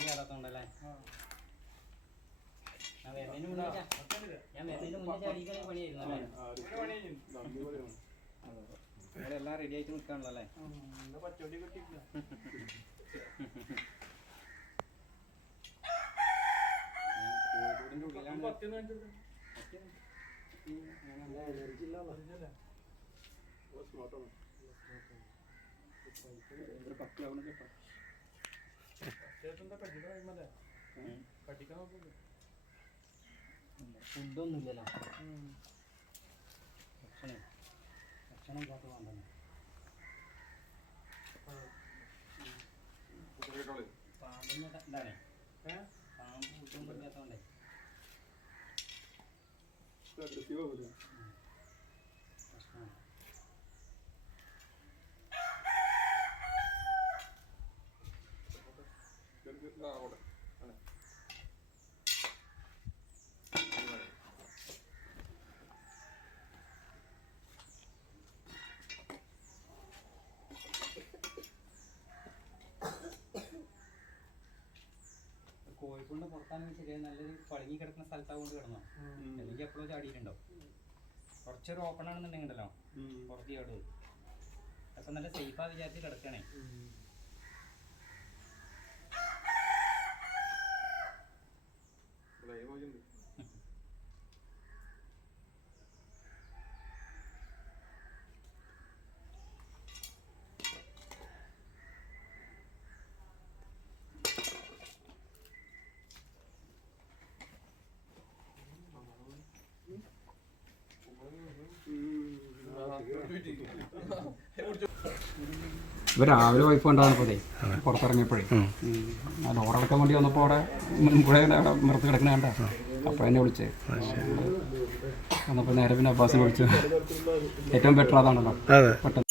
കയറാത്തോണ്ടല്ലേ ഞാൻ വരുന്നതിന് മുന്നേ ഞാൻ വരുന്നതിന് മുന്നേ ചാടിക്കാൻ പണിയായിരുന്നു അല്ലേ നിങ്ങളെല്ലാം റെഡി ആയിട്ട് നിൽക്കാണല്ലോ അല്ലേ ഞാൻ കോഴിക്കോടിന്റെ ഉള്ളിലാണ് ഫുഡൊന്നും ഇല്ലല്ലോ ഭക്ഷണം ഭക്ഷണം ഇല്ലാത്ത വേണ്ടല്ലോ പാമ്പിന് എന്താണ് പാമ്പ് ഫുഡൊന്നും ഇല്ലാത്തതുകൊണ്ടേ Добре, ти його буде. Да, вот. കോഴിക്കോട് പുറത്താണെങ്കിൽ ശരിയായി നല്ലൊരു പളുങ്ങി കിടക്കുന്ന സ്ഥലത്താകൊണ്ട് കിടന്നോ? അല്ലെങ്കിൽ എപ്പോഴും ചാടിയിട്ടുണ്ടാവും. കുറച്ചൊരു ഓപ്പൺ ആണെന്നുണ്ടെങ്കിൽ ഉണ്ടല്ലോ പുറത്ത് ചാടും അപ്പൊ നല്ല സേഫാ വിചാരിച്ച് കിടക്കണേ ഇവ രാവിലെ വൈഫ് കണ്ടാണപ്പോഴേ പുറത്തിറങ്ങിയപ്പോഴേ ലോറടക്കാൻ വേണ്ടി വന്നപ്പോൾ അവിടെ മുമ്പേ നിർത്തി കിടക്കണ കണ്ട? അപ്പോൾ എന്നെ വിളിച്ചേ. വന്നപ്പോൾ നേരെ പിന്നെ അബ്ബാസിനെ വിളിച്ചു. ഏറ്റവും ബെറ്റർ അതാണല്ലോ. അതെ. പെട്ടെന്ന്